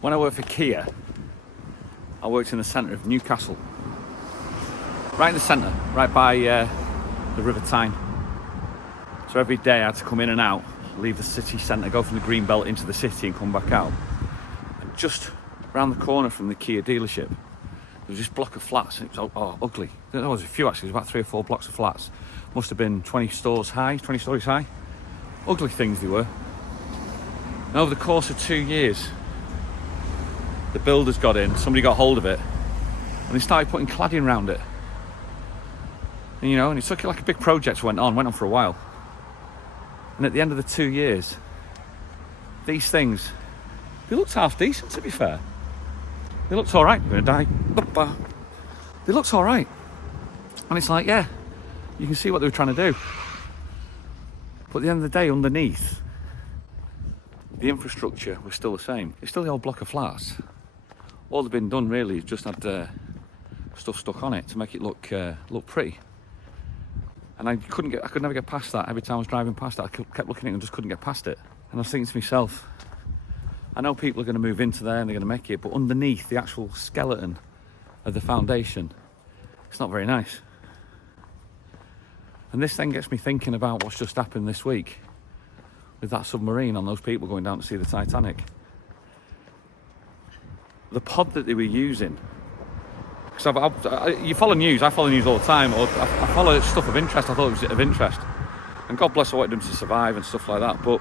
When I worked for Kia, I worked in the centre of Newcastle. Right in the centre, right by the River Tyne. So every day I had to come in and out, leave the city centre, go from the green belt into the city and come back out. And just round the corner from the Kia dealership, there was this block of flats. It was ugly. There was a few actually, there was about 3 or 4 blocks of flats. Must have been 20 stories high. Ugly things they were. And over the course of 2 years, the builders got in, somebody got hold of it, and they started putting cladding around it. And, and it took like a big project went on for a while. And at the end of the 2 years, these things, they looked half decent, to be fair. They looked all right. You're going to die. They looked all right. And it's like, yeah, you can see what they were trying to do. But at the end of the day, underneath, the infrastructure was still the same. It's still the old block of flats. All they've been done really is just had stuff stuck on it to make it look pretty. And I could never get past that. Every time I was driving past it, I kept looking at it and just couldn't get past it. And I was thinking to myself, I know people are going to move into there and they're going to make it, but underneath the actual skeleton of the foundation, it's not very nice. And this then gets me thinking about what's just happened this week with that submarine on those people going down to see the Titanic. The pod that they were using, because you follow news, I follow news all the time, or I follow stuff of interest. I thought it was of interest, and God bless, I wanted them to survive and stuff like that. But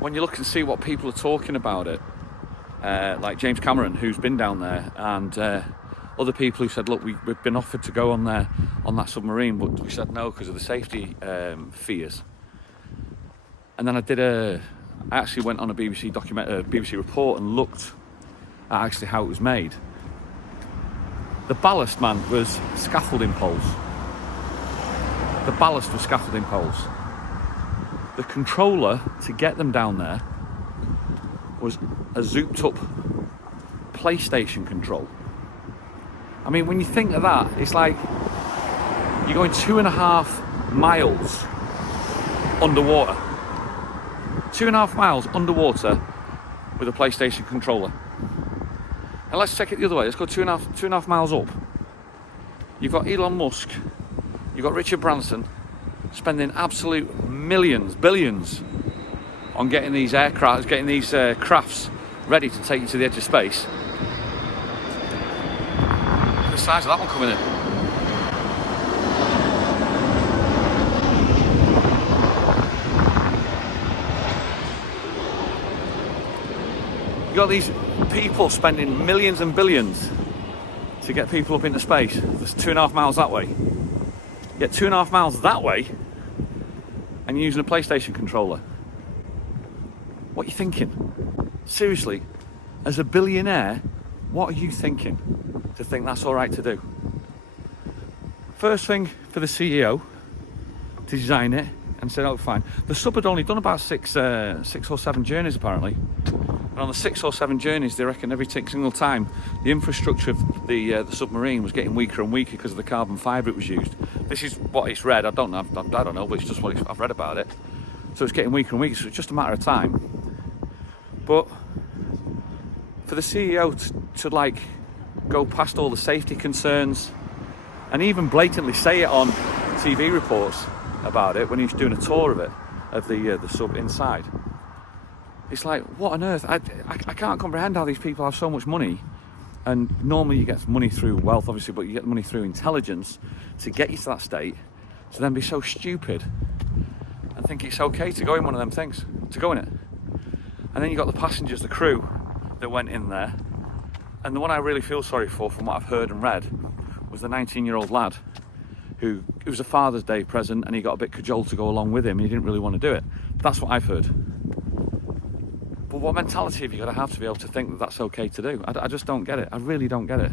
when you look and see what people are talking about it, like James Cameron, who's been down there, and other people who said, look, we've been offered to go on there on that submarine, but we said no because of the safety fears. And then I actually went on a BBC report and looked at actually how it was made. The ballast, man, was scaffolding poles. The ballast was scaffolding poles. The controller to get them down there was a zooped up PlayStation control. I mean, when you think of that, it's like you're going 2.5 miles underwater. 2.5 miles underwater with a PlayStation controller. And let's take it the other way. Let's go 2.5 miles up. You've got Elon Musk, you've got Richard Branson spending absolute millions, billions on getting these aircraft, getting these crafts ready to take you to the edge of space. The size of that one coming in. You got these people spending millions and billions to get people up into space. There's 2.5 miles that way. You get 2.5 miles that way and you're using a PlayStation controller. What are you thinking? Seriously, as a billionaire, what are you thinking to think that's all right to do? First thing for the CEO to design it and said, oh, fine. The sub had only done about six or seven journeys apparently. And on the 6 or 7 journeys, they reckon every single time the infrastructure of the submarine was getting weaker and weaker because of the carbon fibre it was used. This is what it's read. I don't know, but it's just what I've read about it. So it's getting weaker and weaker. So it's just a matter of time. But for the CEO to like go past all the safety concerns and even blatantly say it on TV reports about it when he was doing a tour of it, of the sub inside. It's like, what on earth? I can't comprehend how these people have so much money. And normally you get money through wealth, obviously, but you get money through intelligence to get you to that state, to then be so stupid and think it's okay to go in one of them things, to go in it. And then you got the passengers, the crew that went in there. And the one I really feel sorry for, from what I've heard and read, was the 19-year-old lad who, it was a Father's Day present and he got a bit cajoled to go along with him and he didn't really want to do it. That's what I've heard. But what mentality have you got to have be able to think that that's okay to do? I just don't get it. I really don't get it.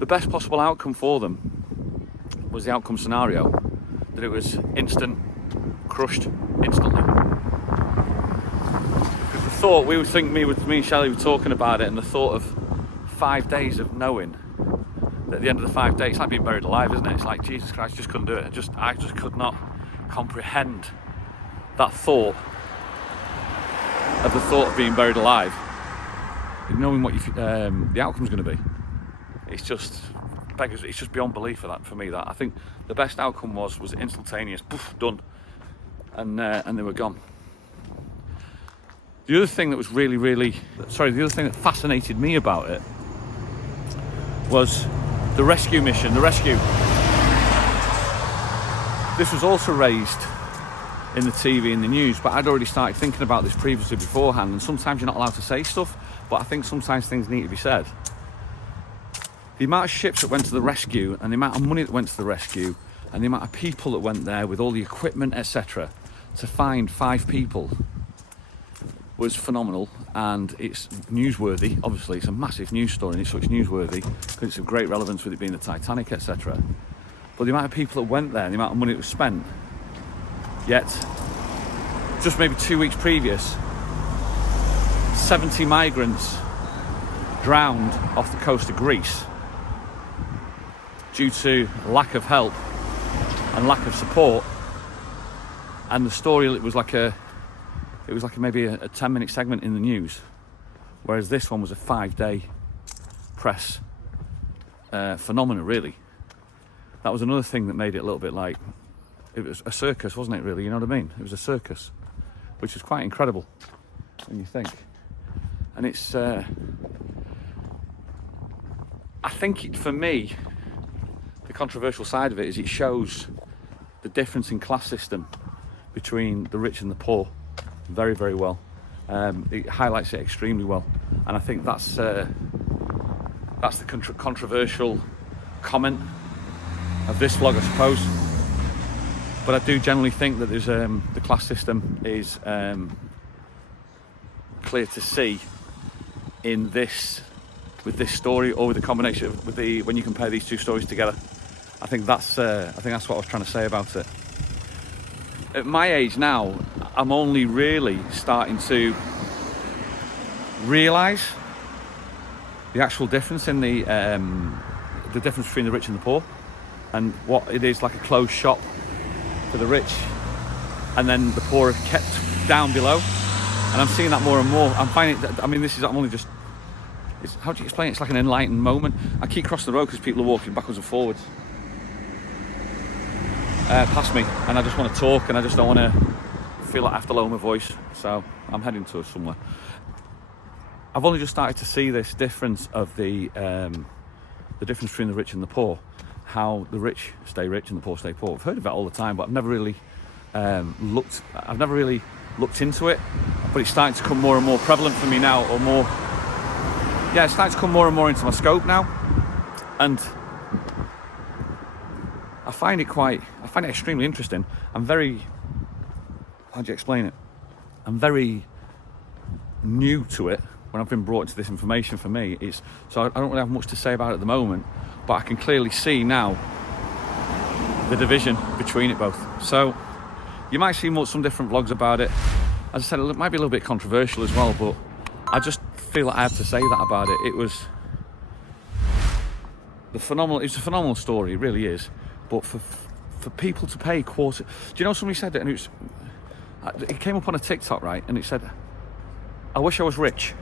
The best possible outcome for them was the outcome scenario, that it was instant, crushed instantly. Because the thought, me and Shelley were talking about it, and the thought of 5 days of knowing that at the end of the 5 days, it's like being buried alive, isn't it? It's like, Jesus Christ, I just couldn't do it. I just could not comprehend that thought of the thought of being buried alive, knowing what the outcome's going to be. It's just beggars. It's just beyond belief for me. That I think the best outcome was instantaneous. Poof, done, and they were gone. The other thing that was the other thing that fascinated me about it was the rescue mission. The rescue. This was also raised in the TV and the news, but I'd already started thinking about this previously beforehand, and sometimes you're not allowed to say stuff, but I think sometimes things need to be said. The amount of ships that went to the rescue, and the amount of money that went to the rescue, and the amount of people that went there with all the equipment, etc., to find 5 people was phenomenal, and it's newsworthy. Obviously, it's a massive news story, and it's such newsworthy because it's of great relevance with it being the Titanic, etc. But the amount of people that went there, and the amount of money that was spent, yet just maybe 2 weeks previous, 70 migrants drowned off the coast of Greece due to lack of help and lack of support. And the story, it was like maybe a 10-minute segment in the news, whereas this one was a 5-day press phenomena, really. That was another thing that made it a little bit like, it was a circus, wasn't it, really? You know what I mean? It was a circus, which was quite incredible when you think. And it's, I think for me, the controversial side of it is it shows the difference in class system between the rich and the poor very, very well. It highlights it extremely well, and I think that's the controversial comment of this vlog, I suppose. But I do generally think that there's the class system is clear to see in this, with this story, or with the combination of when you compare these two stories together. I think that's what I was trying to say about it. At my age now, I'm only really starting to realise the actual difference in the difference between the rich and the poor, and what it is like a closed shop for the rich, and then the poor are kept down below. And I'm seeing that more and more. I'm finding that, I mean, I'm only just, how do you explain it? It's like an enlightened moment. I keep crossing the road because people are walking backwards and forwards past me, and I just want to talk, and I just don't want to feel like I have to lower my voice, so I'm heading to somewhere. I've only just started to see this difference of the difference between the rich and the poor, how the rich stay rich and the poor stay poor. I've heard of it all the time, but I've never really looked into it, but it's starting to become more and more prevalent for me now, it's starting to come more and more into my scope now, and I find it extremely interesting. I'm very, how do you explain it? I'm very new to it when I've been brought into this information. For me, so I don't really have much to say about it at the moment, but I can clearly see now the division between it both. So you might see some different vlogs about it. As I said, it might be a little bit controversial as well, but I just feel like I have to say that about it. It was a phenomenal story, it really is. But for people to pay quarter, do you know, somebody said it, and it came up on a TikTok, right? And it said, I wish I was rich,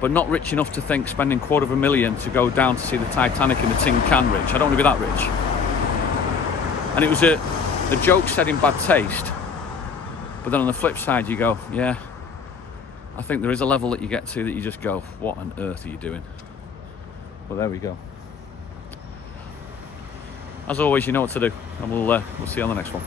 but not rich enough to think spending $250,000 to go down to see the Titanic in the tin can rich. I don't want to be that rich. And it was a joke said in bad taste, but then on the flip side you go, yeah, I think there is a level that you get to that you just go, what on earth are you doing? Well, there we go. As always, you know what to do, and we'll see you on the next one.